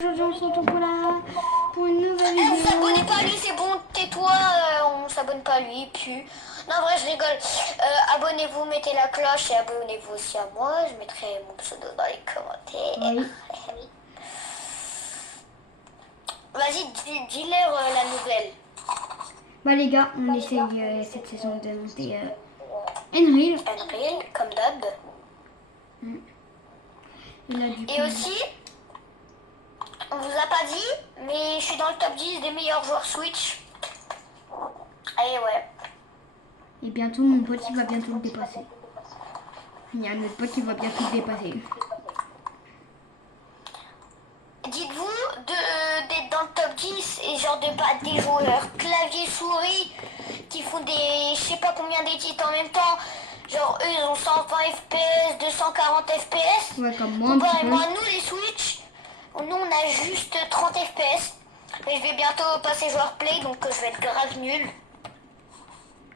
Aujourd'hui on se retrouve pour une nouvelle On vidéo. s'abonne pas à lui, c'est bon, tais-toi, on s'abonne pas à lui, puis... Non, en vrai, je rigole. Abonnez-vous, mettez la cloche et abonnez-vous aussi à moi. Je mettrai mon pseudo dans les commentaires. Oui. Vas-y, dis-leur la nouvelle. Bah les gars, on essaye cette saison de monter Unreal. Unreal, comme d'hab. Et là du Et coup, aussi, on vous a pas dit, mais je suis dans le top 10 des meilleurs joueurs Switch. Allez, ouais. et bientôt mon pote il va bientôt le dépasser. Il y a notre pote qui va bientôt le dépasser. Dites-vous d'être dans le top 10 et genre de battre des joueurs clavier souris qui font des je sais pas combien d'édits en même temps. Genre eux ils ont 120 FPS, 240 FPS. Ouais, comme moi un petit peu. Moi nous les Switch, nous on a juste 30 FPS. Mais je vais bientôt passer joueur play donc je vais être grave nul.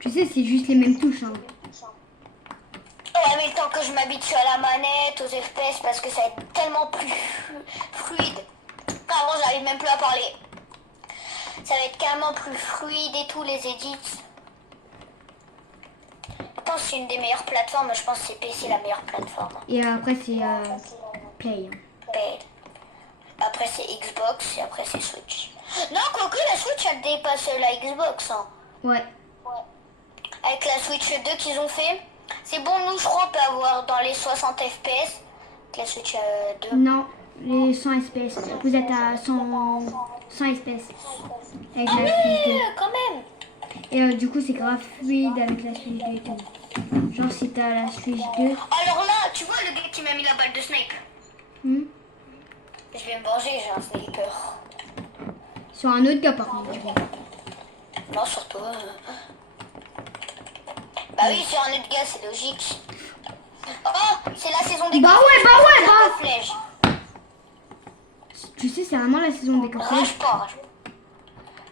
Tu sais, c'est juste les mêmes touches. Hein. Ouais mais le temps que je m'habitue à la manette, aux FPS parce que ça va être tellement plus fluide. Avant j'arrive même plus à parler. Ça va être carrément plus fluide et tout, les edits. Je pense que c'est une des meilleures plateformes. Je pense que c'est PC la meilleure plateforme. Et après c'est Play. Et après c'est Xbox et après c'est Switch. Non, quoique la Switch elle dépasse la Xbox. Hein. Ouais. Avec la Switch 2 qu'ils ont fait. C'est bon, nous je crois on peut avoir dans les 60 FPS. Avec la Switch 2. Non, les 100 FPS. Vous êtes à 100 FPS. Avec Ah la ouais, Switch 2. quand même. Et du coup, c'est grave fluide avec la Switch 2 et tout. Genre, si t'as la Switch 2. Alors là, tu vois le gars qui m'a mis la balle de snipe. Je vais me venger, j'ai un sniper. Sur un autre gars, par contre, du coup. Non, sur toi. Bah oui, sur un autre gars, c'est logique. Oh, c'est la saison des Bah ouais, flèches. Tu sais, c'est vraiment la saison des coffrets. Rage pas.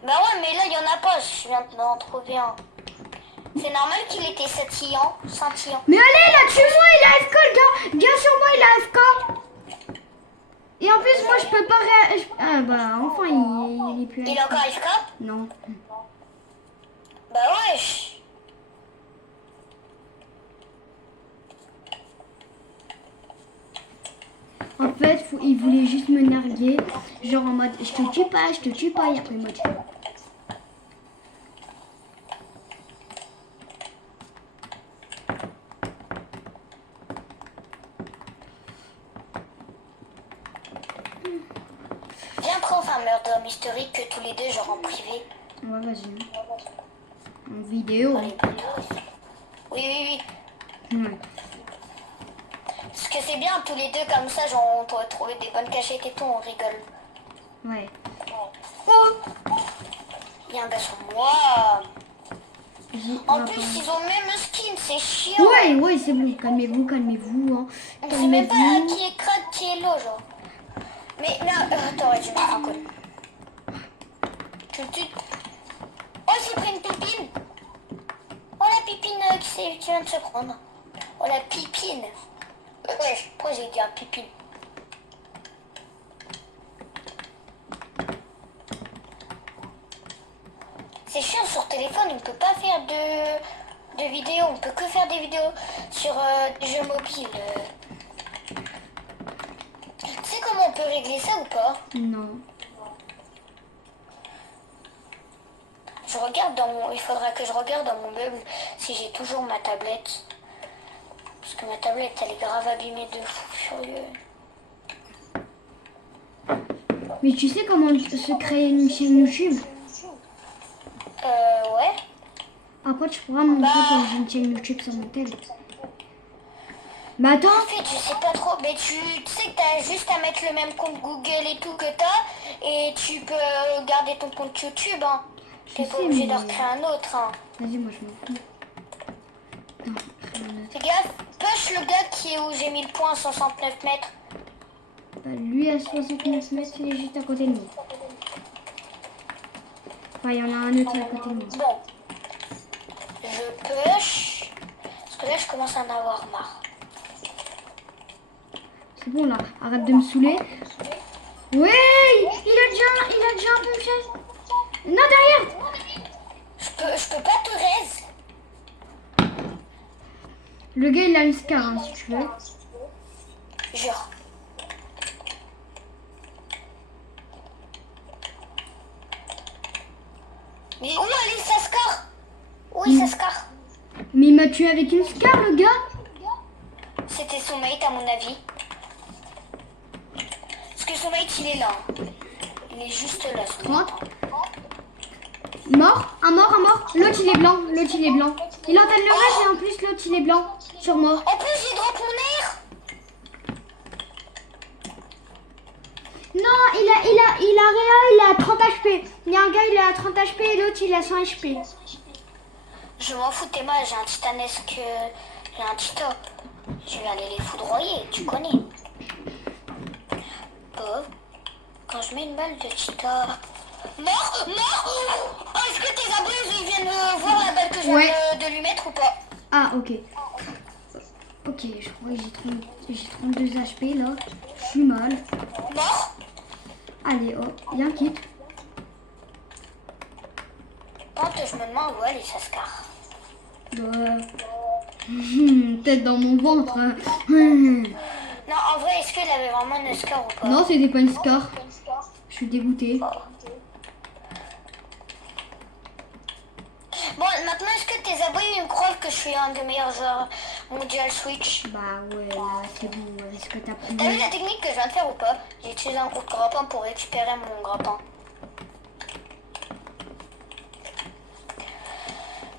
Bah ouais, mais là, il y en a pas. Je viens d'en trouver un. C'est normal qu'il était scintillant. Mais allez, là, tue-moi, il a AFK, le gars. Viens sur moi, il a AFK. Et en plus, moi, je peux pas réagir. Ah bah, enfin, il est plus Il est encore AFK? Non. Bah wesh. En fait, il voulait juste me narguer. Genre en mode, je te tue pas. Et après, il m'a tué. Viens, après, on fait un meurtre historique que tous les deux, genre en privé. Ouais, vas-y. En vidéo. Oui, oui, oui. Ouais. Parce que c'est bien, tous les deux, comme ça, genre, on peut trouver des bonnes cachettes et tout, on rigole. Ouais. Il y a un gars sur moi. En plus, ils ont le même skin, c'est chiant. Ouais, c'est bon. Calmez-vous. Hein. On sait même pas qui est crade, qui est l'eau, genre. Mais là, attends, ouais, je vais mettre un code. Oh, j'ai pris une pipine. Oh, la pipine qui vient de se prendre. Oh, la pipine. Ouais, pourquoi j'ai dit un pipine? C'est chiant sur téléphone, on peut pas faire de vidéos, on peut que faire des vidéos sur des jeux mobiles. Tu sais comment on peut régler ça ou pas? Non. Je regarde il faudra que je regarde dans mon meuble si j'ai toujours ma tablette. Parce que ma tablette elle est grave abîmée de fou furieux. Mais tu sais comment se créer une chaîne YouTube? Ouais. Après, tu pourras me montrer quand j'ai une chaîne YouTube sur mon tel. Mais attends. En fait, je sais pas trop, mais tu sais que t'as juste à mettre le même compte Google et tout que t'as, et tu peux garder ton compte YouTube, hein. T'es pas obligé d'en recréer un autre, hein. Vas-y, moi je m'en fous. Non, Fais gaffe, push le gars qui est où j'ai mis le point à 69 mètres. bah, lui à 69 mètres, il est juste à côté de nous. Enfin, il y en a un autre à côté de nous. Bon, je push, parce que là je commence à en avoir marre. C'est bon là, arrête de me saouler. Ouais, il a déjà un pompier. Non, derrière. Je peux pas te raise. Le gars, il a une scar, hein, si tu veux. Jure. Mais où elle est sa scar? Où est sa scar? Mais il m'a tué avec une scar, le gars. C'était son mate à mon avis. Parce que son mate il est là. Il est juste là. Son mate. 30. Mort, un mort. L'autre, il est blanc. Il est en train de le rage et en plus, l'autre, il est blanc. Sur moi. En plus j'ai drop mon air. Non, il a 30 HP. Il y a un gars, il a 30 HP et l'autre, il a 100 HP. Je m'en fous de tes mains, j'ai un titanesque. J'ai un tito. Je vais aller les foudroyer, tu connais. Pauvre. Quand je mets une balle de tita. Mort. Oh, est-ce que tes abonnés ils viennent voir la balle que je viens de lui mettre ou pas? Ah, ok. Ok, je crois que j'ai 32 HP là. Je suis mal. Mort. Allez, oh, il y a un kit. Quand je me demande où elle est sa scar. Peut-être dans mon ventre. Non, en vrai, est-ce qu'elle avait vraiment une scar ou pas? Non, c'était pas une scar. Je suis dégoûtée. Bon, maintenant, est-ce que tes abonnés me croient que je suis un des meilleurs joueurs mondial Switch? Bah ouais, là, c'est bon. Est-ce que t'as pris... T'as vu la technique que je viens de faire ou pas? J'ai utilisé un coup de grappin pour récupérer mon grappin.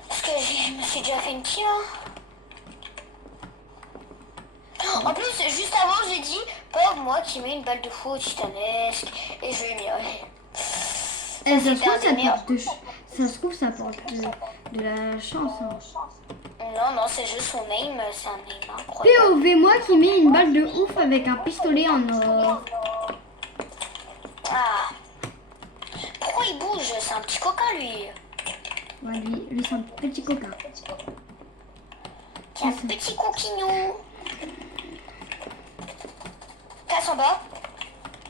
Parce que je me suis déjà fait une team. En plus, juste avant, j'ai dit, pauvre moi qui mets une balle de fou au titanesque. Et je vais m'y aller. ça se trouve, ça porte de la chance. Hein. Non, c'est juste son aim. C'est un aim incroyable. POV, moi qui mets une balle de ouf avec un pistolet en or. Ah. Pourquoi il bouge? C'est un petit coquin, lui. Ouais, lui c'est un petit coquin. C'est un petit coquinou. Casse en bas.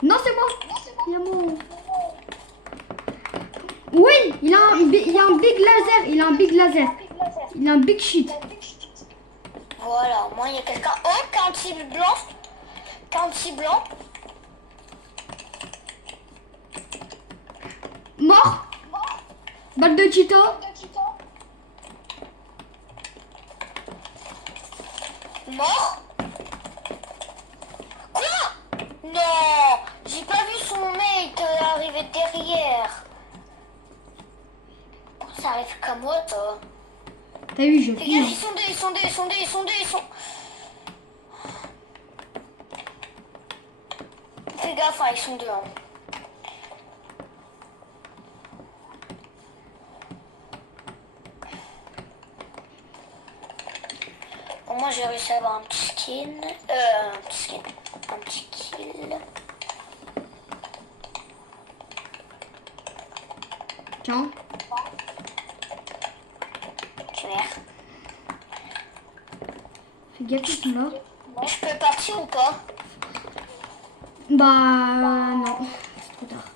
Non, c'est moi. Il y a mon... Oui, il a un big laser. Il a un big shit. Voilà, au moins il y a quelqu'un. Oh, Canty blanc. Canty blanc. Mort. Balle de Cheeto. Mort. Quoi? Non, j'ai pas vu son mate arriver derrière. Ça arrive qu'à moi, toi. T'as vu, je Les gars, fais. ils sont deux. Fais gaffe, hein, ils sont deux. Hein. Bon, moi, j'ai réussi à avoir un petit skin. Un petit kill. Tiens. Merde. Fais gaffe, ils sont là. Je peux partir ou pas? Bah non, c'est trop tard.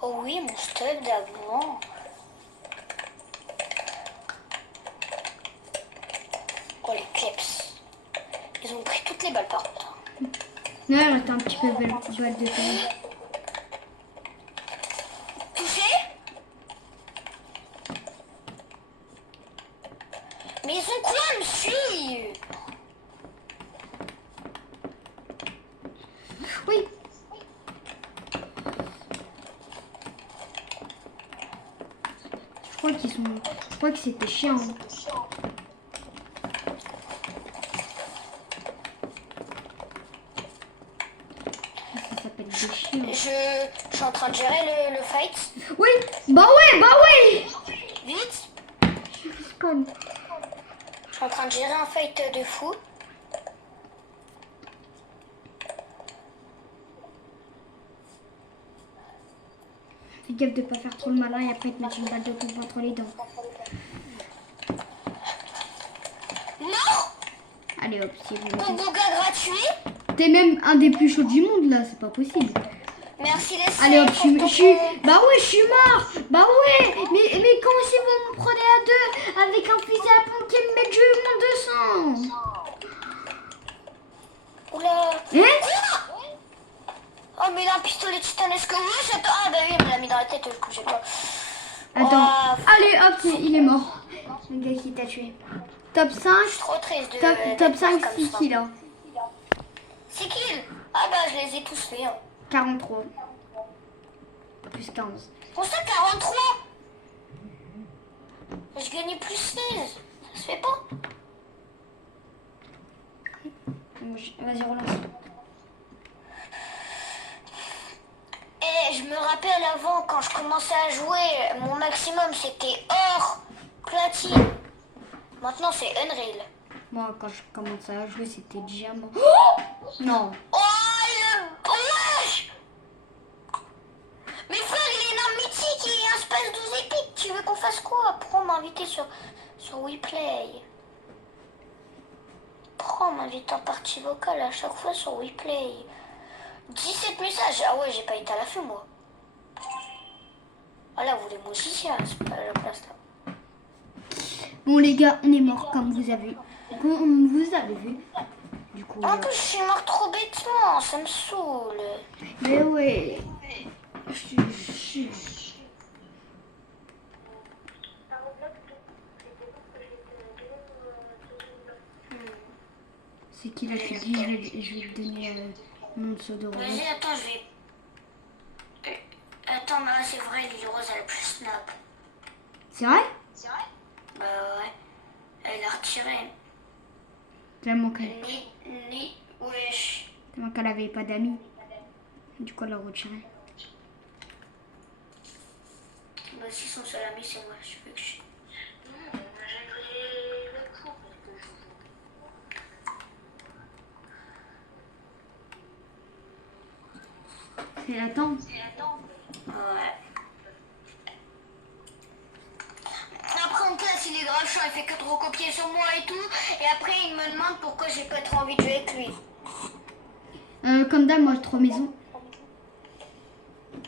Oh oui, mon stuff d'avant. Oh, les clips. Ils ont pris toutes les balles par contre. Non, il reste un petit peu de balle de tennis. Touché? Mais ils ont quoi à me suivre? Oui. Je crois que c'était chiant. Ça s'appelle des chiens. Je suis en train de gérer le fight. Oui. Bah ouais. Vite. Comme. Je suis en train de gérer un fight de fou. Fais gaffe de pas faire trop le malin et après te mettre une balle de coupe entre les dents. Non. Allez hop, c'est bon. Toboggan gratuit. T'es même un des plus chauds du monde là, c'est pas possible. Merci les Allez hop, cinq, je suis... Bah ouais, je suis mort. Bah ouais, mais comment si vous me prenez à deux avec un fusil à pompe qui me met du moins 200? Oula. Hein? Oh mais il a un pistolet titanesque. Oui, j'attends. Ah bah oui, il me l'a mis dans la tête, du coup j'ai pas. Attends. Oh, Allez hop, il est mort. Le gars qui t'a tué. Top 5. je suis trop triste de... Top 5, comme 6 ça. kills. Hein. 6 kills. Ah bah je les ai tous fait. Hein. 43. Plus 15. Pour ça 43. Je gagnais plus 16. Ça se fait pas. Vas-y, relance. Et je me rappelle avant, quand je commençais à jouer, mon maximum c'était or, platine. Maintenant c'est Unreal. Moi, quand je commençais à jouer, c'était diamant. Oh non. Oh le... Wesh. Mais frère, il est une arme mythique, il est un space 12 épique. Tu veux qu'on fasse quoi? Pourquoi m'inviter sur WePlay? Pourquoi m'inviter en partie vocale à chaque fois sur WePlay? 17 messages. Ah ouais, j'ai pas été à l'affût moi. Ah là, vous les musiciens, c'est pas la place là. Bon les gars, on est mort comme vous avez. Comme vous avez vu. Du coup. En plus, je suis mort trop bêtement, ça me saoule. Mais ouais. C'est qui là qui dit je vais te donner mon pseudo. Vas-y, attends, je vais. Attends, mais c'est vrai, Lily Rose elle a plus snap. C'est vrai? Bah ouais. Elle a retiré. Tellement qu'elle Wesh. avait pas d'amis. Du coup elle a retiré. Bah si son seul ami c'est moi, je veux que je... Et attends. Ouais. Après en classe il est grave chaud, il fait que de recopier sur moi et tout. Et après il me demande pourquoi j'ai pas trop envie de jouer avec lui. Comme d'hab, moi j'ai 3 maisons.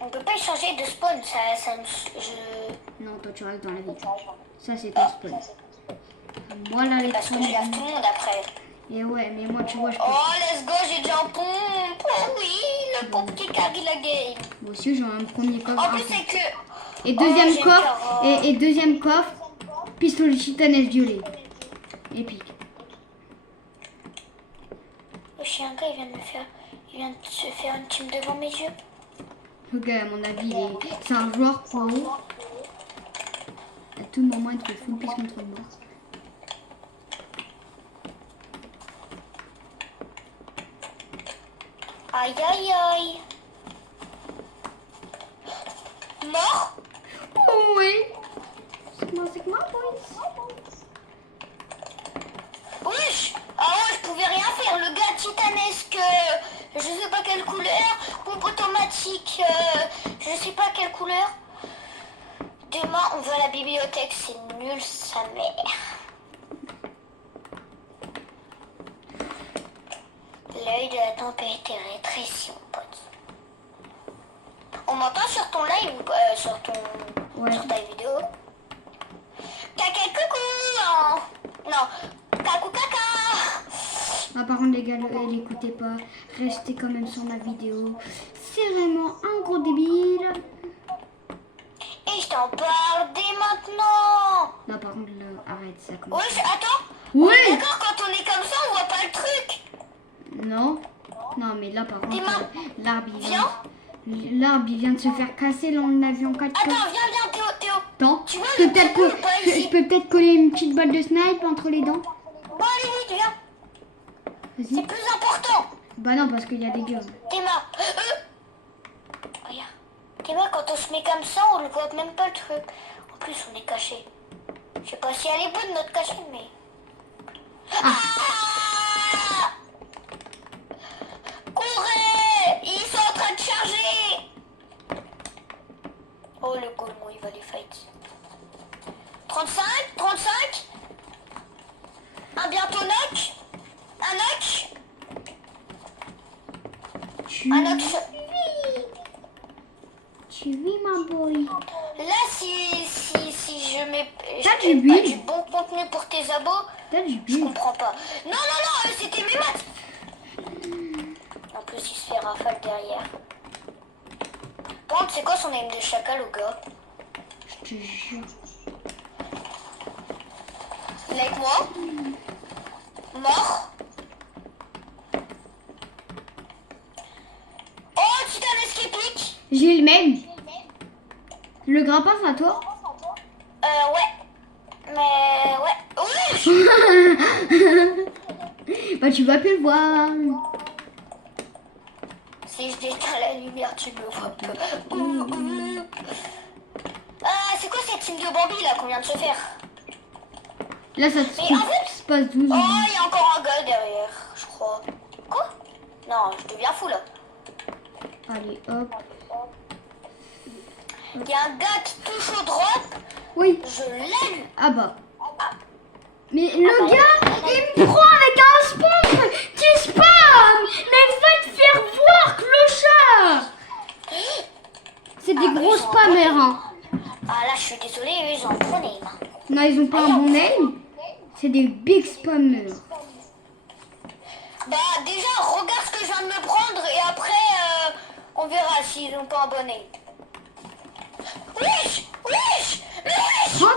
On peut pas échanger de spawn, ça me... Je... Non, toi tu restes dans la vie. Ça c'est ton spawn. Moi là les Parce que 3 je garde tout maisons. le monde après. Et ouais, mais moi tu vois, je peux. Oh let's go, j'ai déjà un pompe. Oh oui, le pompe qui carry la game. Moi aussi j'ai un premier coffre. En plus c'est que... Et deuxième j'aime coffre. bien. Et deuxième coffre. Pistolet titanesque violet. Épique. Le chien gars il vient de se faire une team devant mes yeux. Le gars, à mon avis, c'est un joueur pro. À tout moment, il te fait full piece contre moi. Aïe aïe aïe. Mort? Oh oui. C'est moi, boys. Wesh. Ah ouais, je pouvais rien faire. Le gars titanesque, je sais pas quelle couleur. Pompe automatique, je sais pas quelle couleur. Demain, on va à la bibliothèque. C'est nul, sa mère. L'œil de la tempête est rétréci, mon pote. On m'entend sur ton live ou sur ta vidéo? Caca coucou. Non, cacou caca. Ah, par contre, les gars, l'écoutez pas. Restez quand même sur ma vidéo. C'est vraiment un gros débile. Et je t'en parle dès maintenant. Non, par contre, là, arrête, ça commence. Ouais, attends. Oui. D'accord, quand on est comme ça, on voit pas le truc. Non. Non, mais là, par contre, l'arbre, Viens. il vient de se faire casser dans l'avion 4x. Attends, viens, Théo. Attends, Tu vois je le peux peut-être coucou, pas ici. je peux peut-être coller une petite balle de snipe entre les dents. Bon, allez, vite, viens. Vas-y. C'est plus important. Bah non, parce qu'il y a des gars. Théma. Regarde. Théma, quand on se met comme ça, on ne voit même pas le truc. En plus, on est caché. Je sais pas si elle est bonne, notre cachette, mais... Ah, courez. Ils sont en train de charger. Oh, le golemon, il va les fight. 35. Un bientôt knock. Tu Un autre... tu vis, ma boy. Là, si je mets T'as je du mets pas build. du bon contenu pour tes abos, T'as du je build. comprends pas. Non, c'était mes maths. En plus, il se fait rafale derrière. Par contre, c'est quoi son aim de chacal au gars? Je te jure. Il est avec moi. Mort. Oh, tu t'en escapique. J'ai le même. Le grappin, c'est à toi? Ouais. Mais ouais. Oui. Bah, tu vas plus le voir. Si je déteins la lumière, tu me vois peu. C'est quoi cette team de Bambi là qu'on vient de se faire? Là, ça Mais en fait... se passe 12. Oh, il y a encore un gars derrière, je crois. Quoi? Non, je deviens fou là. Allez, hop. Il y a un gars qui touche au drop. Oui. Je l'aime. Ah bah. Mais le gars, il me prend avec un sponsor qui spam. Mais va te faire voir, clochard. C'est des gros spammers, hein. Ah là, je suis désolée, eux, ils ont un gros nez. Non, ils ont pas un bon name. C'est des big spammers. Bah, déjà, regarde ce que je viens de me prendre et après, on verra s'ils ont pas un bon nez. Wesh! Wesh! Mais wesh! 30.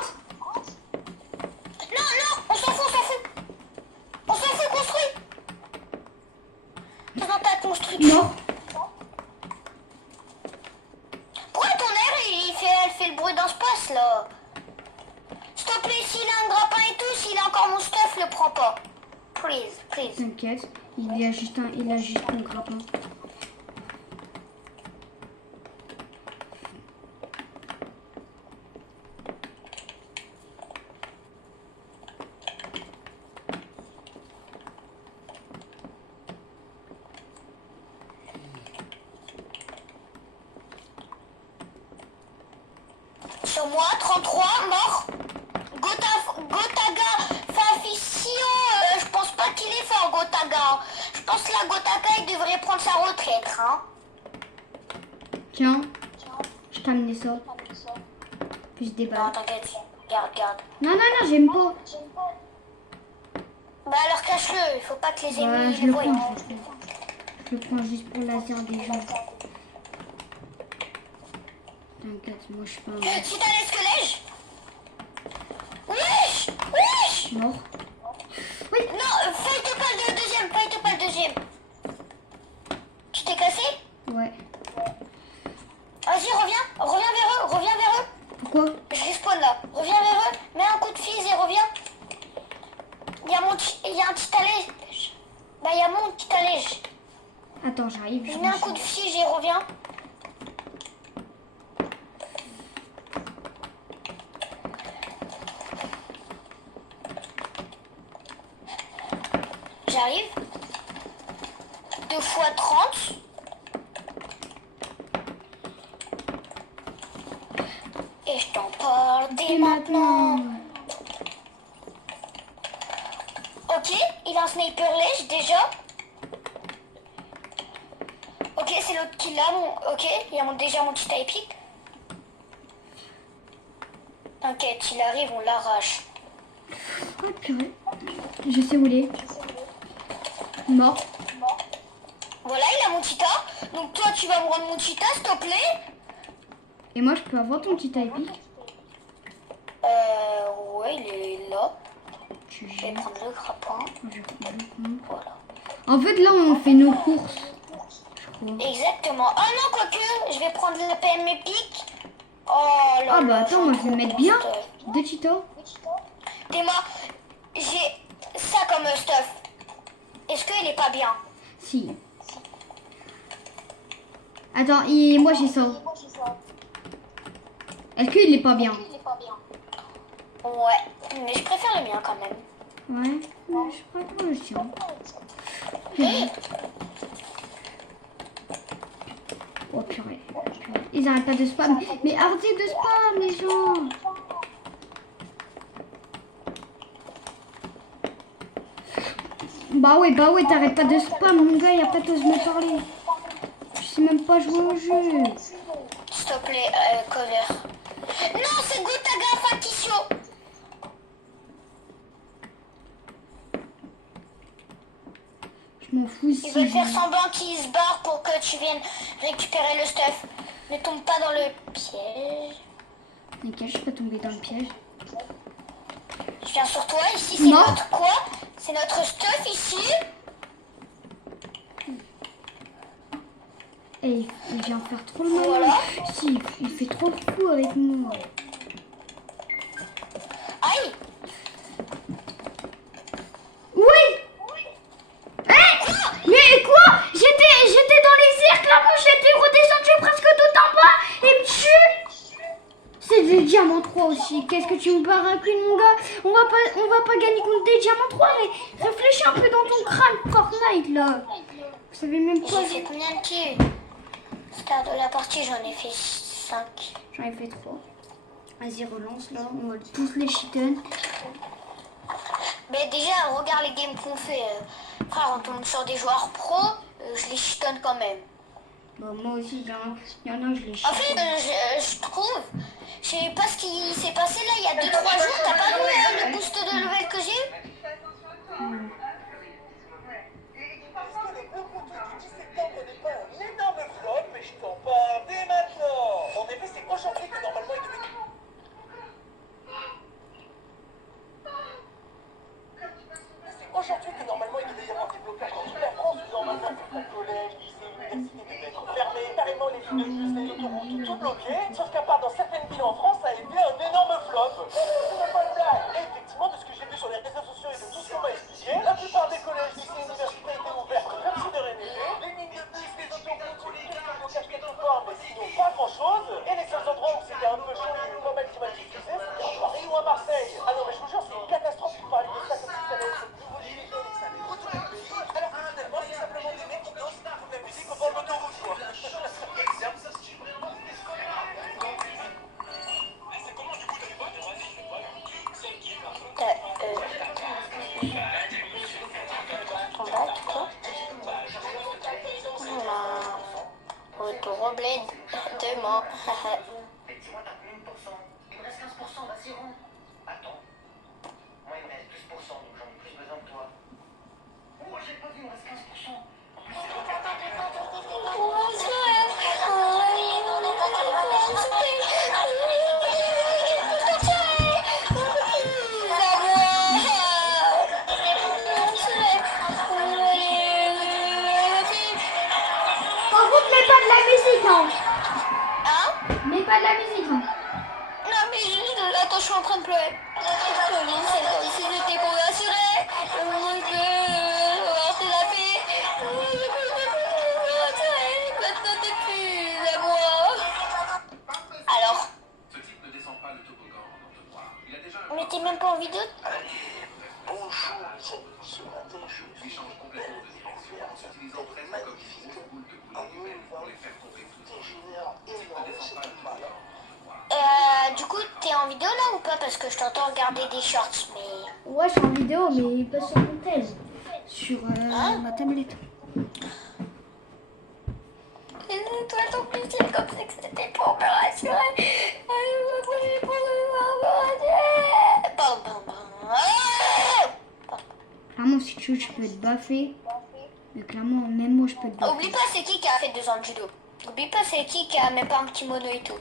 Non, on s'en fout, on s'en fout. On s'en fout, construis. Qu'est-ce que t'as construit? Mort. Pourquoi ton air, elle fait le bruit d'un space, là? S'il te plaît, s'il a un grappin et tout, s'il a encore mon stuff, le prends pas. Please. T'inquiète, il a juste un grappin. Sur moi, 33, mort. Gotaga, Faficio, je pense pas qu'il est fort, Gotaga. Je pense que là, Gotaga, il devrait prendre sa retraite, hein. Tiens, je t'ai amené ça. Plus des Non, balles. t'inquiète, garde. Non, j'aime pas. Bah alors cache-le, il faut pas que les Bah, ennemis je le le voient. prends. Je le prends juste pour laser des gens. T'inquiète, moi je suis pas Si t'as l'escalège. Wesh. mort. Oui. Non, fight pas le deuxième. Tu t'es cassé? Ouais. Vas-y, reviens vers eux. Pourquoi? Je respawn là, reviens vers eux, mets un coup de fuse et reviens. Il y a un petit allège. Bah, il y a mon petit allège. Attends, j'arrive. Je mets un coup de fuse et reviens. J'arrive. 2 fois 30. Et je t'en parle dès maintenant. Ok, il a un sniper lèche déjà. Ok, c'est l'autre qui l'a. Ok, il y a déjà mon petit épique. T'inquiète, il arrive, on l'arrache. Oh purée. Je sais où il est. Mort. Voilà, il a mon tita. Donc toi, tu vas me rendre mon tita, s'il te plaît. Et moi, je peux avoir ton petit épique? Ouais, il est là. Je Je vais prendre le grappin. prends. Voilà. En fait, là, on fait nos courses. Je crois. Exactement. Ah non, quoique, je vais prendre le PM épique. Oh là Ah bah là, attends, moi je vais mettre bien. 2 cheetos. Dis-moi, j'ai ça comme stuff. Est-ce qu'il est pas bien? Si. Attends, moi j'ai ça. Est-ce qu'il est pas bien? Ouais, mais je préfère le mien quand même. Ouais, mais je crois que le tien. Oh purée. Ils arrêtent pas de spam. Mais arrêtez de spam les gens. Bah ouais, t'arrêtes pas de spam mon gars, y a pas de me parler. sais même pas jouer au jeu. S'il te plaît, cover. Non, c'est Gotaga Fatisio. Je m'en fous si. Ils veulent faire semblant qu'ils se barrent pour que tu viennes récupérer le stuff. Ne tombe pas dans le piège. Nickel, je suis pas tombée dans le piège. Je viens sur toi, ici c'est Non. notre quoi? C'est notre stuff ici. Et il vient faire trop le mal. Voilà. Si, il fait trop le fou avec moi. Aïe. Oui. Hein? Mais quoi? J'étais dans les airs, clairement j'étais redescendu presque tout en bas. Il me tue. C'est des diamants 3 aussi. Qu'est-ce que tu me baracules, mon gars? On va pas gagner contre des diamants 3. Mais réfléchis un peu dans ton crâne, Fortnite, là. Vous savez même pas. J'ai fait combien de kills? Start de la partie, j'en ai fait 5. J'en ai fait 3. Vas-y, relance, là. On va tous les chicken. Mais déjà, regarde les games qu'on fait. Frère, on tombe sur des joueurs pro, je les chitonne quand même. Bah, moi aussi, il y en a, je les En chicken. fait, je trouve, je sais pas ce qui s'est passé là il y a 2-3 jours. T'as pas vu le boost de level que j'ai eu? Je t'en parle dès maintenant. En effet, c'est aujourd'hui que normalement il devait... C'est aujourd'hui que normalement il devait y avoir des blocages dans toute la France. Normalement, les collèges, lycées, universités devaient être fermés. Carrément, les lignes de bus, les autoroutes, tout bloqué. Sauf qu'à part dans certaines villes en France, ça a été un énorme flop. C'est même pas le cas. Et effectivement, de ce que j'ai vu sur les réseaux sociaux et de tout ce qu'on m'a expliqué, la plupart des collèges, lycées, universités étaient ouverts comme si de rien n'était. Les lignes de bus, les autoroutes, quelques blocages quelque part, mais sinon pas grand chose. Et les seuls endroits où c'était un peu chaud et pas mal qui m'a diffusé, c'était à Paris ou à Marseille. Ah non, mais je vous jure, c'est une catastrophe de parler de ça comme si ça allait être le nouveau gilet jaune et que ça allait retourner le pays. Alors que finalement, c'est simplement des mecs qui dansent pour de la musique au bord de l'autoroute, quoi. Retour au bled demain. Mais dis-moi, t'as combien de pourcents? Il me reste 15%, vas-y, rentre. Attends. Moi, il me reste 12%, donc j'en ai plus besoin que toi. Moi, j'ai pas vu, il me reste 15%. En plus, c'est Par contre, mets pas de la musique, hein. Hein? Mets pas de la musique, hein. Non mais juste, attends, je suis en train de pleurer. C'est comme si j'étais pour assurer. C'est la paix. Maintenant t'es plus à moi. Alors? Ce type ne descend pas le toboggan en entonnoir. Il a déjà Mais t'es même pas en vidéo? Bonjour, ce matin je lui change complètement de direction en s'utilisant presque comme une grosse boule de couleur nouvelle pour les faire tomber tout en jeu. dégénère Ce type ne descend pas le énorme, toboggan en entonnoir. Du coup, t'es en vidéo là ou pas? Parce que je t'entends regarder des shorts, mais... Ouais, je suis en vidéo, mais pas sur mon tel. Sur ma tablette. Toi, ton petit comme c'est que c'était pour me rassurer. Pardon. Clairement, si tu veux, je peux te baffer. Mais clairement, même moi, je peux te baffer. Oublie pas c'est qui a fait 2 ans de judo. Oublie pas c'est qui a même pas un kimono et tout.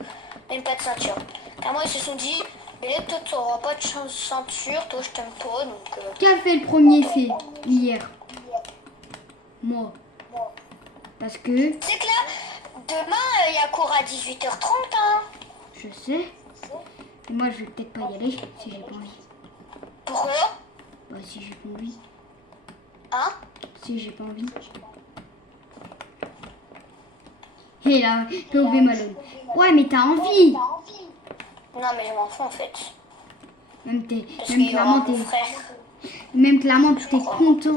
Même pas de ceinture. Car moi ils se sont dit, mais là toi tu n'auras pas de ceinture, toi je t'aime pas donc... Qui a fait le premier fait hier? Moi. Parce que, C'est que là, demain il y a cours à 18h30 hein. je sais. Et moi, je vais peut-être pas y aller si j'ai pas envie. Pourquoi? Bah, si j'ai pas envie. Hein? Si j'ai pas envie. Et là, t'as ouvert ma langue. Ouais, mais t'as envie. Non mais je m'en fous en fait. Même, Parce même qu'il y aura clairement, mon t'es... frère. Même clairement, t'es content.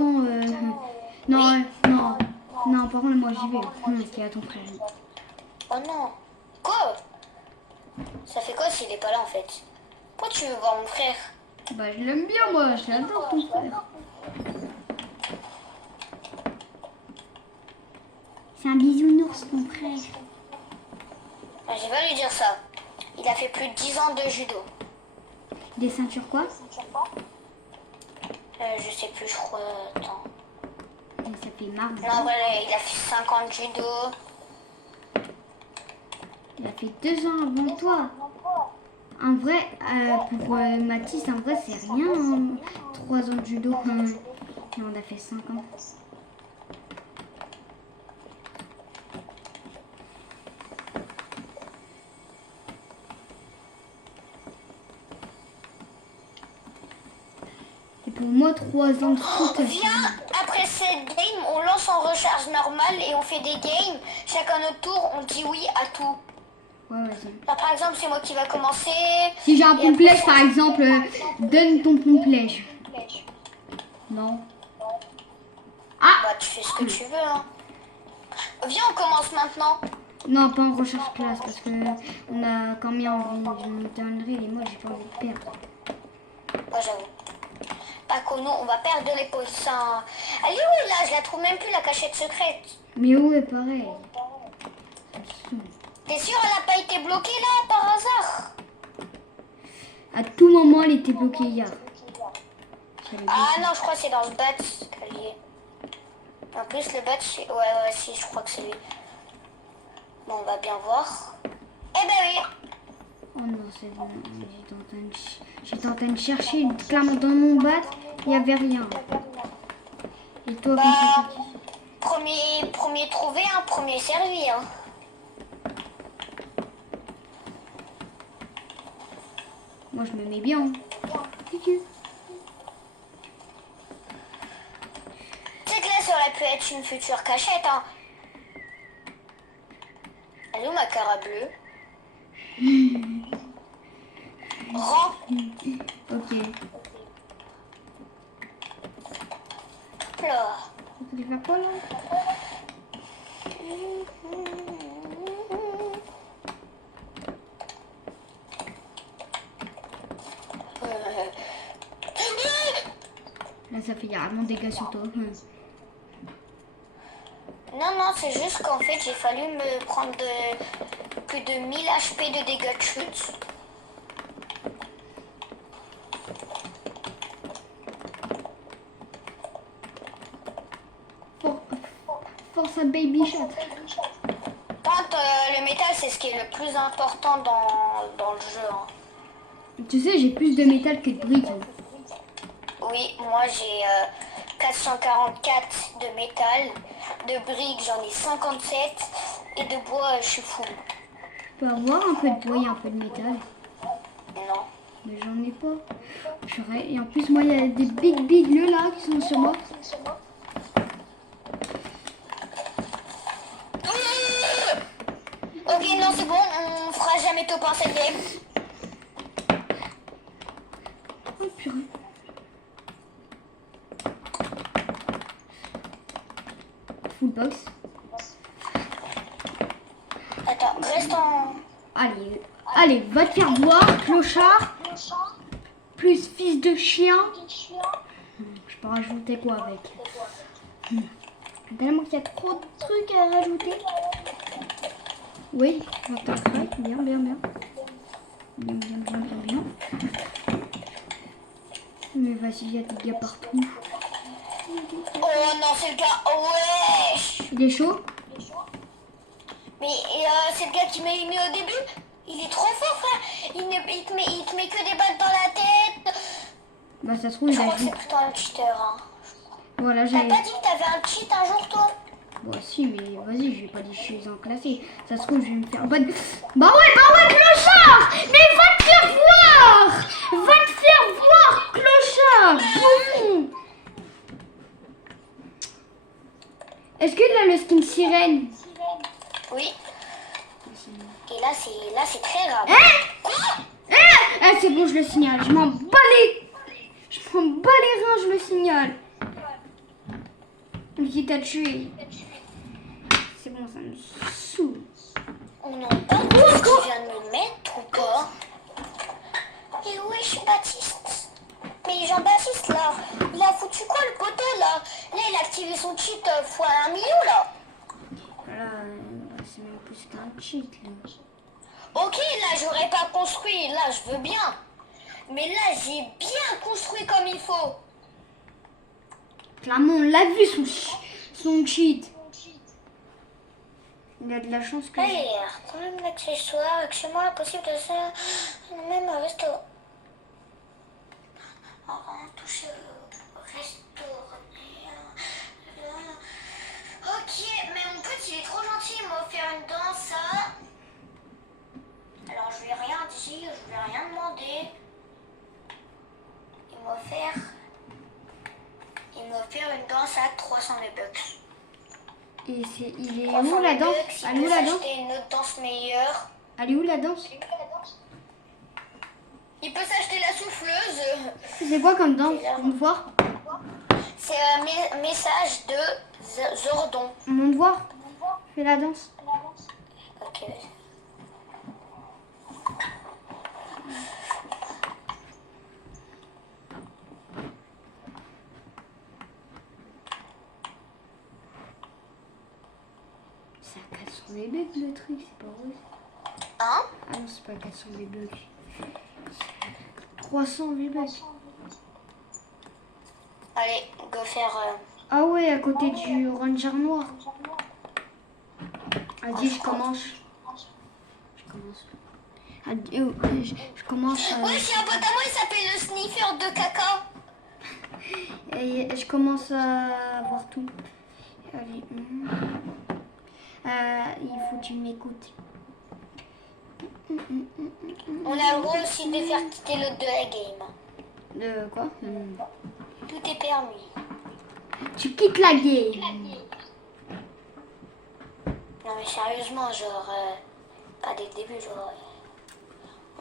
Non, non, non, par contre, moi j'y vais. C'est à ton frère. Oh non. Quoi? Ça fait quoi s'il est pas là en fait? Pourquoi tu veux voir mon frère? Bah, je l'aime bien, moi, j'adore ton frère. C'est un bisounours, ton frère. Je vais pas lui dire ça. Il a fait plus de 10 ans de judo. Des ceintures quoi? Je sais plus, je crois. Attends. Ça fait marre. Non, voilà, il a fait 5 ans de judo. Il a fait 2 ans avant toi. En vrai, pour Mathis, en vrai, c'est rien. Hein. 3 ans de judo. Et on a fait 5 ans. Et pour moi, 3 ans de foot. Viens, après cette game, on lance en recharge normale et on fait des games. Chacun notre tour, on dit oui à tout. Ouais, vas-y. Là, par exemple, c'est moi qui va commencer. Si j'ai un Et pomplège, après, par exemple, donne ton pomplège. Non. Bah, tu fais ce que tu veux. Hein. Viens, on commence maintenant. Non, pas en recherche classe, parce que on a quand même envie de monter un drill et moi, j'ai pas envie de perdre. Ouais, j'avoue. Pas que nous, on va perdre les positions. Elle est où là? Je la trouve même plus, la cachette secrète. Mais ouais, pareil. T'es sûr, elle n'a pas été bloquée là, par hasard? À tout moment, elle était bloquée hier. Ah non, je crois que c'est dans le bat qu'elle y est. En plus, le bat, ouais, si, je crois que c'est lui. Bon, on va bien voir. Eh ben oui. Oh non, c'est bon. J'étais en train de chercher clairement dans mon bat, il n'y avait rien. Et toi, Bah, quand premier trouvé, hein, premier servi. Hein. moi, je me mets bien. Tu sais que là, ça aurait pu être une future cachette. Hein. Elle est où ma cara bleue? Rang. Ok. Là. Tu veux faire quoi là? Là, ça fait carrément des dégâts sur toi. Non, c'est juste qu'en fait, j'ai fallu me prendre plus de 1000 HP de dégâts de chute. Force à Baby Chat. Le métal, c'est ce qui est le plus important dans le jeu. Hein. Tu sais, j'ai plus de métal que de briques. Oui, moi j'ai 444 de métal, de briques j'en ai 57 et de bois je suis full. Je peux avoir un peu de bois et un peu de métal. Non. Mais j'en ai pas. Purée. Et en plus, moi, il y a des big bleus là qui sont sur moi. Ok, non, c'est bon, on fera jamais top en cette game. Oh purée. Full box. Attends, reste en... Allez, va te faire voir, clochard. Plus fils de chien. Je peux rajouter quoi avec? Tellement qu'il y a trop de trucs à rajouter. Oui, bien. Bien. Mais vas-y, il y a des gars partout. Oh non, c'est le gars, wesh. Il est chaud? Mais c'est le gars qui m'a mis au début. Il est trop fort, frère. Il te met que des balles dans la tête. Bah ça se trouve, Je il a crois que c'est joué. plutôt un cheater. Hein. Voilà, T'as j'ai... pas dit que t'avais un cheat un jour, toi? Bon si, mais vas-y, j'ai pas dit que je suis en classé. Ça se trouve, je vais me faire... Bah ouais, clochard. Mais va te faire voir. Va te faire voir, clochard. Est-ce qu'il a le skin sirène? Oui. Et là, c'est très grave. Ah, c'est bon, je le signale. Je m'en bats les reins, je le signale. Qui t'a tué? C'est bon, ça me saoule. On entend ce qu'il vient de me mettre ou pas? Et wesh, Baptiste. Mais Jean-Baptiste, là, il a foutu quoi le poteau, là? Là, il a activé son cheat x1 million, là. plus qu'un cheat là. Ok, là, j'aurais pas construit. Là, je veux bien. Mais là, j'ai bien construit comme il faut. Clairement, on l'a vu son cheat. Il a de la chance que. Allez, quand même l'accessoire, accessoirement impossible de ça. Même un restaurant. On va toucher au restaurant. Ok, mais mon pote, il est trop gentil. Il m'a offert une danse. Alors, je lui ai rien dit, je lui ai rien demandé. Il m'a offert une danse à 300 V-Bucks. Et il est 300 où la danse? V-Bucks, Elle est il où peut la danse? s'acheter une autre danse meilleure. Elle est où la danse? Il peut s'acheter la souffleuse. C'est quoi comme danse? On veut voir? C'est un message de Zordon. On veut voir? Fais la danse. Ok, vas-y. C'est à 400 V-Bucks le truc, c'est pas vrai. Hein? Ah non, c'est pas 400 V-Bucks. 300 V-Bucks. Allez, go faire... Ah ouais, à côté du Ranger noir. Vas-y, je commence. Je commence. Je commence. Ouais, c'est un pote à moi, il s'appelle le sniffer de caca. Et je commence à voir tout. Allez. Il faut que tu m'écoutes. On a le droit aussi de faire quitter l'autre de la game. De quoi? Tout est permis. Tu quittes la game. Non mais sérieusement, genre... pas dès le début, genre...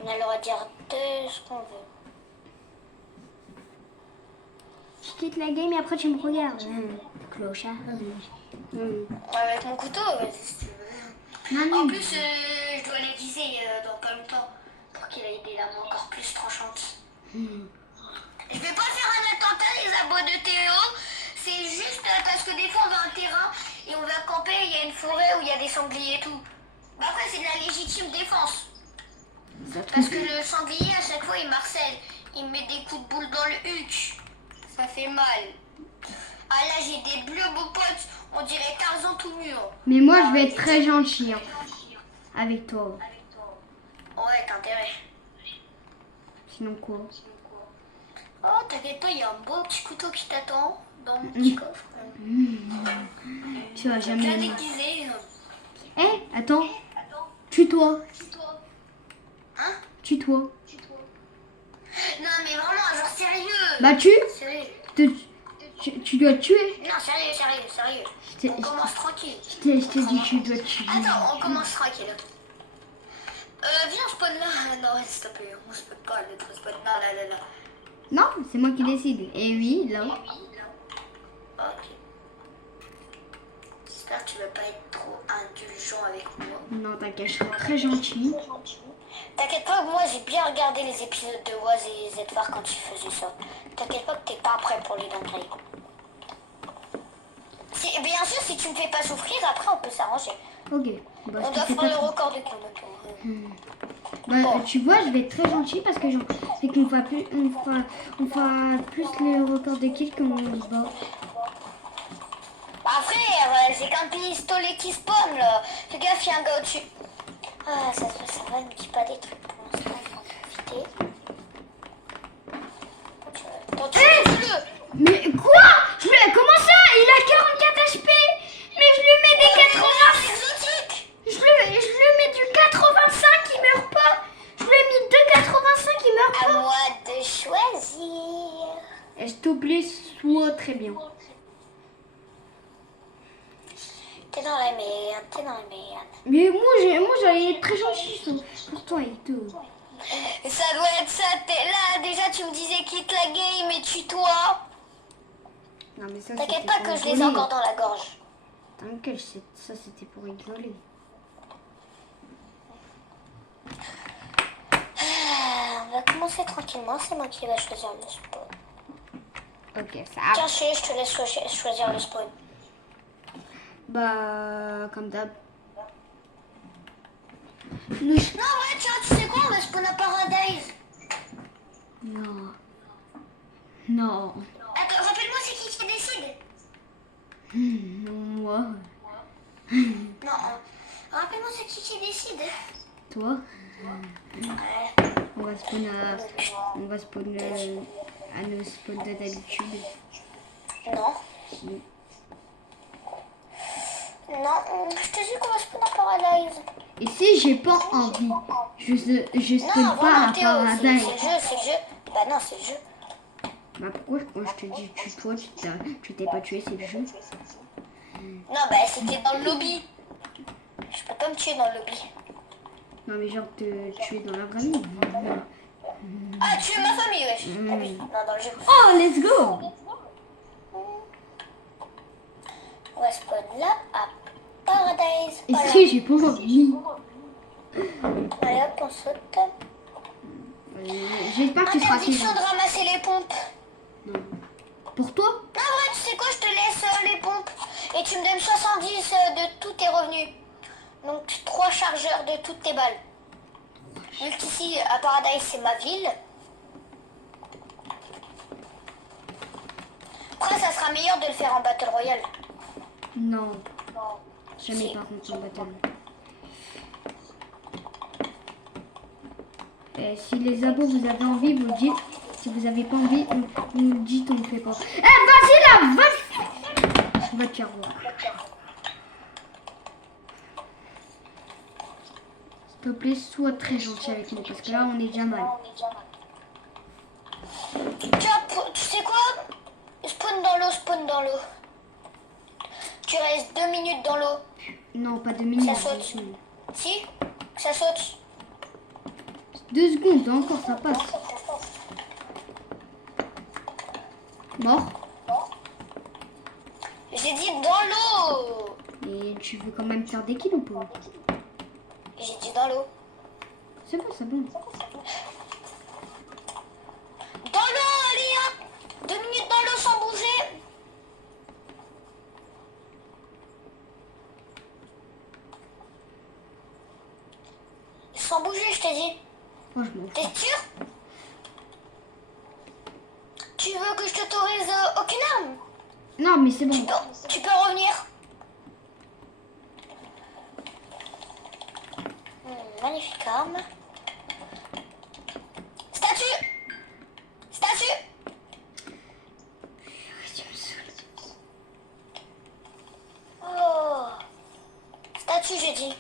on a le droit de dire tout ce qu'on veut. Tu quittes la game et après tu me regardes. Clochard. Avec mon couteau, si tu veux. Non, En non. plus, je dois l'aiguiser dans pas longtemps pour qu'il ait des lames encore plus tranchantes. Je vais pas faire un attentat, les abos de Théo. C'est juste parce que des fois on va à un terrain et on va camper, il y a une forêt où il y a des sangliers et tout. Bah après c'est de la légitime défense. Parce que le sanglier à chaque fois il marcelle. Il me met des coups de boule dans le huc. Ça fait mal. Ah là j'ai des bleus beaux potes, on dirait Tarzan tout mûr. Mais moi, je vais être très gentil hein, avec toi. Ouais, t'as intérêt. Sinon quoi? Oh, t'inquiète pas, il y a un beau petit couteau qui t'attend dans mon petit coffre. Tu vas Bien jamais. déguisé. Eh, attends. Tue-toi. Hein? Tue-toi. Non, mais vraiment, genre sérieux. Bah, tu Sérieux. tu dois te tuer. Non, sérieux. Je On commence tranquille. t'ai dit que tu dois te tuer. Attends, on commence tranquille. Viens, spawn là. Non, s'il te plaît, on spawn pas l'autre spawn. Non, là. Non, c'est moi qui décide. Et oui, là. Ok. J'espère que tu vas pas être trop indulgent avec moi. Non, t'inquiète, je serai très gentil. T'inquiète pas, moi j'ai bien regardé les épisodes de Waz et Zedvar quand tu faisais ça. T'inquiète pas que t'es pas prêt pour les dingueries. Bien sûr, si tu me fais pas souffrir, après on peut s'arranger. Ok. Bah, On je doit te fais faire pas le trop. record de kilomètres. Bah, tu vois, je vais être très gentil parce que genre, c'est qu'on fera plus, on fera plus le record de kills qu'on se bat. Ah frère, c'est qu'un pistolet qui spawn là. Fais gaffe, il y a un gars au-dessus. Ah, ça va, ne me dis pas des trucs pour l'instant, il faut en profiter. Attends, tue-le. Mais quoi? Comment ça? Il a 44 HP. Mais je lui mets des 80. Exotique. Je lui mets du 85, il meurt pas. Je lui ai mis 2,85, il meurt À pas. moi de choisir. S'il te plaît, sois très bien. T'es dans la merde. Mais moi j'allais être très gentil pour toi et tout. Ça doit être ça, t'es là. Déjà, tu me disais quitte la game et tue-toi. Non mais ça T'inquiète c'était pas pour que je les ai rigoler. encore dans la gorge. T'inquiète, ça c'était pour rigoler. On va commencer tranquillement. C'est moi qui vais choisir le spawn. Ok, ça. Tiens, je te laisse choisir le spawn. Bah, comme d'hab. Nous... Non, en vrai, tiens, tu sais quoi? On va spawn à Paradise. Non. Non. Attends, rappelle-moi, c'est qui décide? Non, moi. Non, rappelle-moi, c'est qui décide? Toi. Ouais. On va spawn à... On va spawn à nos spawns d'habitude. Non. Si. Non, je te dis qu'on va spawn à Paradise. Et si j'ai pas envie, je spawn Non, pas vraiment, à Théo, c'est le Paradise. jeu, c'est le jeu. Bah non, c'est le jeu. Bah pourquoi quand je te dis tue-toi, tu t'es pas tué, c'est le jeu. Non, bah c'était dans le lobby. Je peux pas me tuer dans le lobby. Non mais genre te tuer dans la vraie vie. Ah, tuer ma famille, wesh. Ah oui, non, dans le jeu. Oh, let's go. On va spawn là, à Paradise. Et Voilà. si j'ai pas envie. Allez hop, on saute. J'espère que tu seras Interdiction toujours. de ramasser les pompes. Non. Pour toi? Non, vrai, tu sais quoi, je te laisse les pompes. Et tu me donnes 70 de tous tes revenus. Donc 3 chargeurs de toutes tes balles. Vu qu'ici, à Paradise, c'est ma ville. Après, ça sera meilleur de le faire en Battle Royale. Non. Jamais Si. par contre en battle. Si les abos vous avez envie, vous le dites. Si vous avez pas envie, vous le dites, on ne fait pas. Eh, vas-y là, vas-y. Va te faire voir. S'il te plaît, sois très gentil avec nous parce que là, on est déjà mal. Tu sais quoi? Spawn dans l'eau, spawn dans l'eau. Tu restes 2 minutes dans l'eau. Non, pas 2 minutes. Ça saute. Si? Ça saute. 2 secondes, encore, ça passe. Mort. J'ai dit dans l'eau. Et tu veux quand même faire des kills ou pas? J'ai dit dans l'eau. C'est bon, c'est bon. Dans l'eau, allez hop. 2 minutes dans l'eau sans bouger. Sans bouger, je t'ai dit. Moi, je m'en fous. T'es sûr? Tu veux que je t'autorise aucune arme? Non, mais c'est bon. Tu peux revenir. Magnifique arme. Statue. Statue. Oh. Statue, j'ai dit.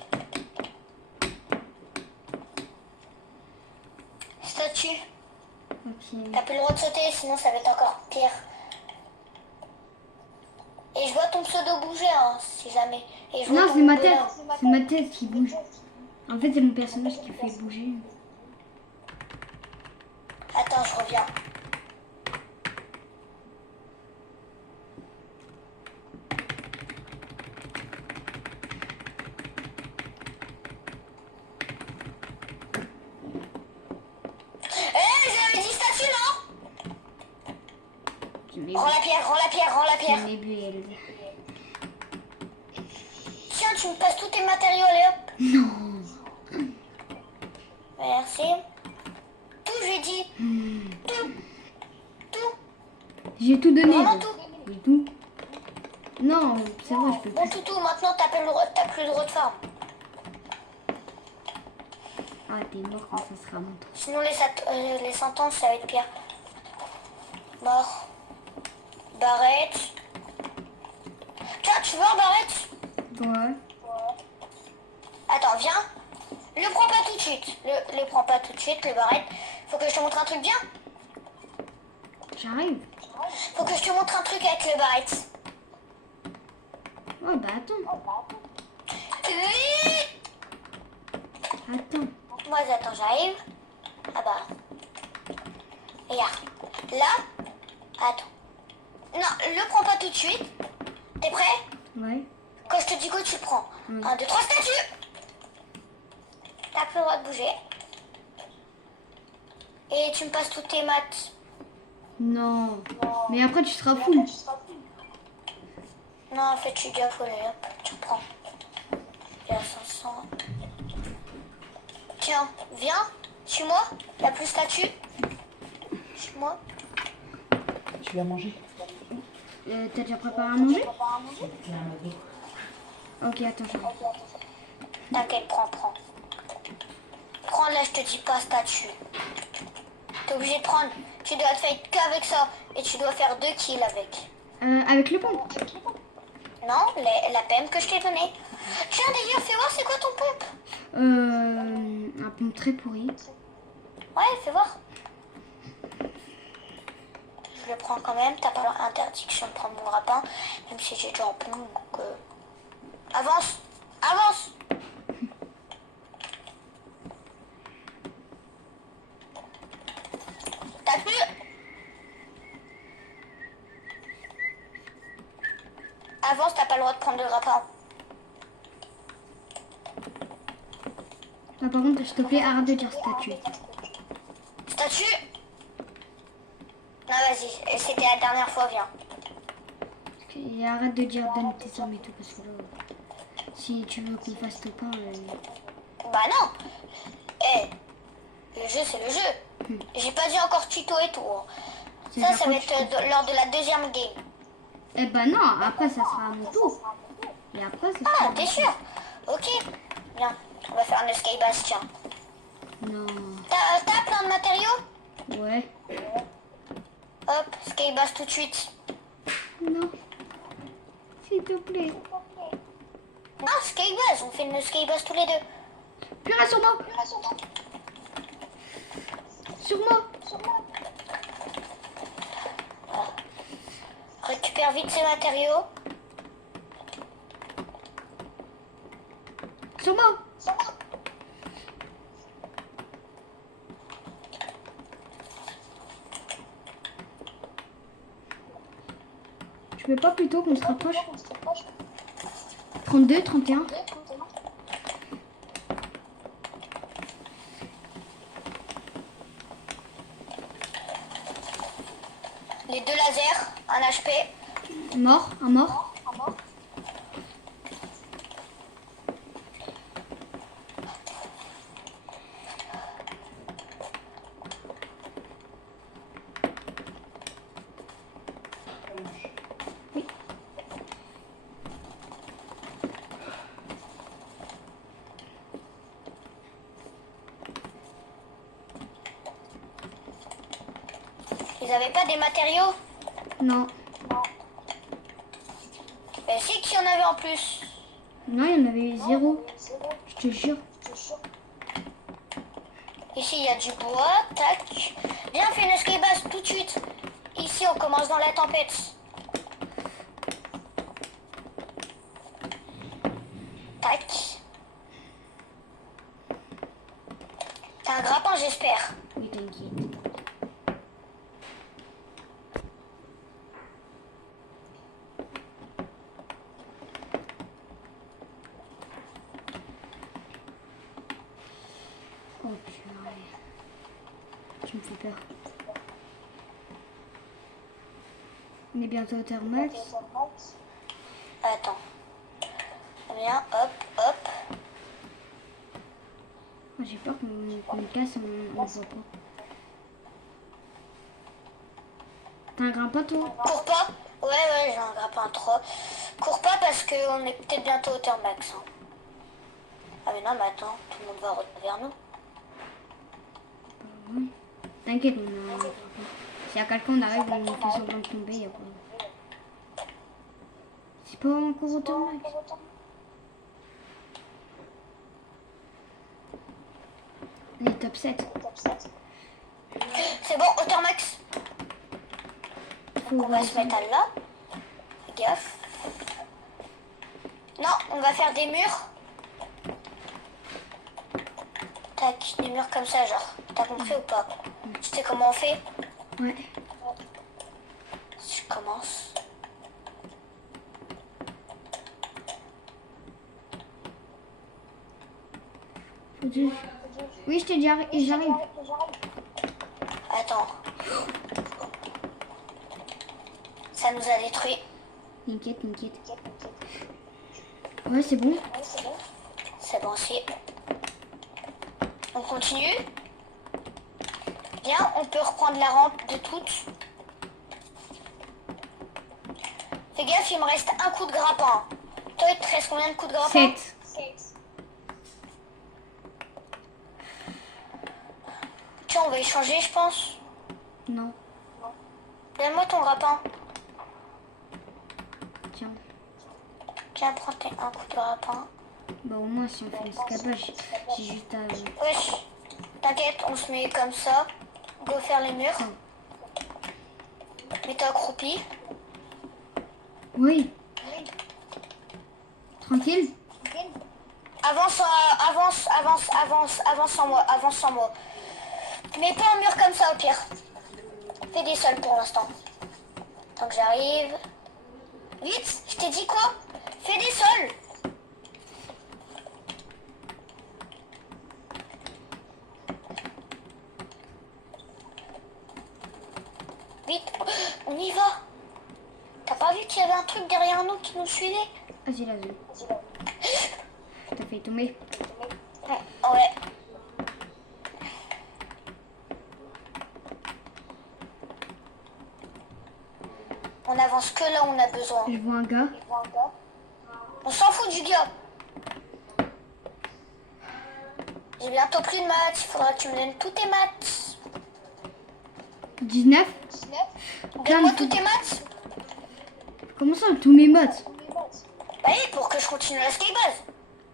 Statue. Ok. T'as plus le droit de sauter, sinon ça va être encore pire. Et je vois ton pseudo bouger, hein, si jamais. Et je vois Non, ton c'est ma bonhomme. tête. C'est ma tête qui bouge. En fait, c'est mon personnage qui fait bouger. Attends, je reviens. J'avais dit statue, non? Je m'ai Rends la pierre, rends la pierre, rends la je pierre. m'ai build. Tiens, tu me passes tous tes matériaux, allez hop. Non. Merci. Tout, j'ai dit. Tout. Tout. J'ai tout donné. Vraiment là. tout. J'ai tout. Non, c'est vrai, je peux Bon, plus. tout, maintenant t'as plus le droit de farm. Ah, t'es mort quand ça sera mon tour. Sinon, les sentences, ça va être pire. Mort. Barrette. Tiens, tu veux un barrette? Ouais. Attends, viens. Le prends pas tout de suite. Le prends pas tout de suite, le barrette. Faut que je te montre un truc bien. J'arrive. Faut que je te montre un truc avec le barrette. Ouais, bah attends. Oui. Attends. Moi, attends, j'arrive. Ah bah. Regarde. Là. Attends. Non, le prends pas tout de suite. T'es prêt? Ouais. Quand je te dis go, tu le prends. 1, 2, 3, statue. T'as plus le droit de bouger. Et tu me passes toutes tes maths. Non. Mais après, tu seras full. Non, en fait, je suis déjà folle. Hop, tu prends. Il y a 500. Tiens, viens, suis-moi. Il n'y a plus de statue. Suis-moi. Tu vas manger? T'as déjà préparé à manger? Il y a un McDo. Ok, attends, j'arrive. T'inquiète, prends. Prends là, je te dis pas statue. T'es obligé de prendre. Tu dois te faire qu'avec ça. Et tu dois faire 2 kills avec. Avec le pompe. Non, la PM que je t'ai donnée. Tiens, d'ailleurs, fais voir c'est quoi ton pompe. Un pompe très pourri. Ouais, fais voir. Je le prends quand même. T'as pas l'interdiction de prendre mon grappin. Même si j'ai déjà en pompe. Donc, avance. T'as pu. Avance, t'as pas le droit de prendre le grappin. Par contre, s'il te plaît, arrête de dire statue. Statue. Non, vas-y. C'était la dernière fois, viens. Et arrête de dire donne tes armes et tout, parce que là, si tu veux qu'on fasse top 1, Bah non. Le jeu, c'est le jeu. J'ai pas dit encore tuto et tout. Hein. Ça va être lors de la deuxième game. eh ben non, après ça sera à mon tour. Et après ça sera Ah, t'es sûr? Ok. Bien. On va faire un escape bass, tiens. Non. T'as plein de matériaux? Ouais. Hop, escape bass tout de suite. Non. S'il te plaît. Non, escape bass. On fait une escape bass tous les deux. Purée sur moi. Sur moi. Récupère vite ces matériaux. Sur moi. Je veux pas plutôt qu'on se rapproche. 32, 31. Les 2 lasers, un HP. Mort, un mort. Oui. Ils avaient pas des matériaux? Non. Ben si qu'il y en avait en plus. Non, il y en avait 0. Je te jure. Ici il y a du bois, tac. Viens, fais une escape bass tout de suite. Ici on commence dans la tempête. Tac. T'as un grappin j'espère. Oui, t'inquiète. Oh purée. Tu me fais peur. On est bientôt au thermax. Attends. Viens, hop, hop. Oh, j'ai peur qu'on me casse, on voit pas. T'as un grimpin toi? Cours pas. Ouais, j'ai un grappin trop. Cours pas parce qu'on est peut-être bientôt au thermax. Hein. Ah mais non, mais attends, tout le monde va revenir vers nous. Ouais. T'inquiète, on a un grimpin. Si à quelqu'un on arrive, on fait semblant de tomber, y a pas. C'est pas encore au thermax. Les top 7. C'est bon, au thermax. Faut On va se mettre à là. Fais gaffe. Non, on va faire des murs. Tac, des murs comme ça, genre. T'as compris ou pas? Tu sais comment on fait? Ouais. Je commence. Faut dire... Oui, je t'ai dit, j'arrive. Attends. Ça nous a détruit. T'inquiète. Ouais, c'est bon. C'est bon aussi. On continue. Bien, on peut reprendre la rampe de toutes. Fais gaffe, il me reste un coup de grappin. Toi, il te reste combien de coups de grappin? 7. 7. Tiens, on va échanger, je pense. Non. Donne-moi ton grappin. Tiens. Tiens, prends un coup de grappin. Bah au moins si on fait l'escapage, c'est juste à... Wesh, t'inquiète, on se met comme ça. Go faire les murs. Mets-toi accroupi. Oui. Tranquille. Avance sans moi. Mais pas en mur comme ça au pire. Fais des sols pour l'instant. Tant que j'arrive. Vite, je t'ai dit quoi? Fais des sols. Vite, on y va. T'as pas vu qu'il y avait un truc derrière nous qui nous suivait? Vas-y, là, t'as fait tomber. Ouais. On avance que là où on a besoin. Je vois un gars. On s'en fout du gars. J'ai bientôt plus de maths. Il faudra que tu me donnes tous tes maths. 19. Donne-moi tous tes maths. Comment ça, tous mes maths? Bah oui, pour que je continue la skybase.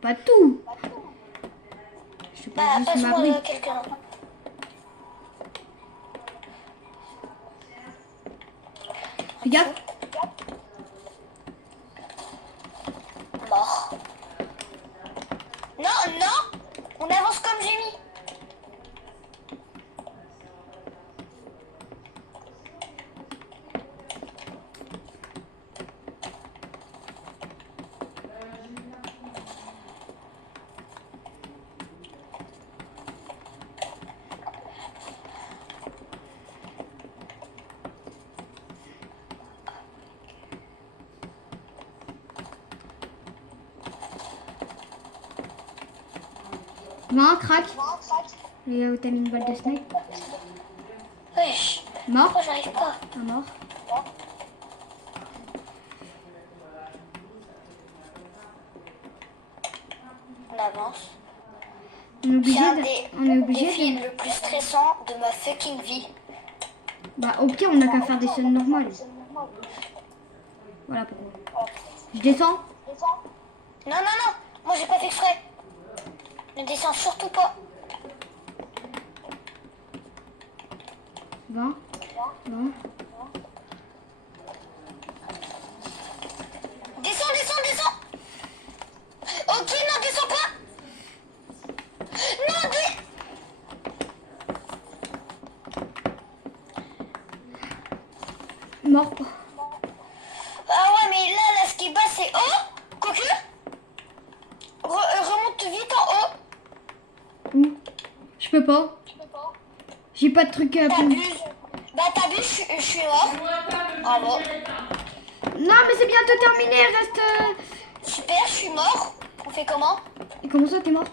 Pas tout. Je suis Bah, pas juste ma passe-moi brique. quelqu'un. Regarde. Mort. Non, non. On avance comme j'ai mis. Va, crack. Et où t'as mis une balle de snipe. Wesh. Mort. Pourquoi j'arrive pas? Un mort. On avance. On est obligé C'est un de... des On est obligé défis de... le plus stressant de ma fucking vie. Bah au pire, on n'a qu'à faire des sols normales. Voilà pourquoi. Je descends. Non, non, non. Moi, j'ai pas fait exprès. Ne descends surtout pas. 20. 20. Descends, descends, descends. Ok, non, descends pas. Non, Mort. Ah ouais, mais là, la ski basse, c'est haut. Quoique. Remonte vite en haut. Où? Je peux pas. J'ai pas de truc à prendre. T'abuses. Bah, t'abuses, je suis mort. Bravo. Non, mais c'est bientôt terminé. Reste... Super, je suis mort. On fait comment? Et comment ça, t'es mort?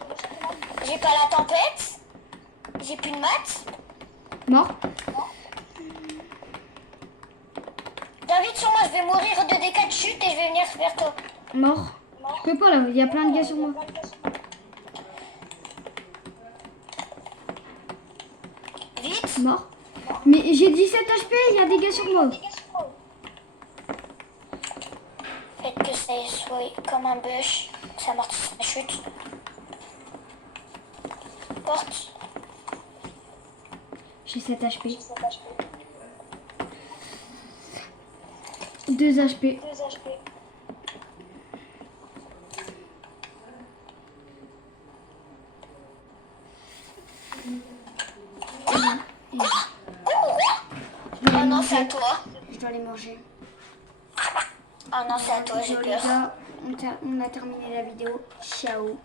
J'ai pas la tempête. J'ai plus de maths. Mort. Viens vite sur moi, je vais mourir de dégâts de chute et je vais venir vers toi. Mort. Je peux pas là, il y a plein de gars sur moi. Vite. Mort. Mais j'ai 17 HP, il y a des gars sur moi. Faites que ça soit comme un bush, que ça amortisse la chute. Porte. J'ai 7 HP. 2 HP. Oh non, c'est à toi. Je dois les manger. Oh non, c'est à toi, j'ai Les peur. gars, on a terminé la vidéo. Ciao.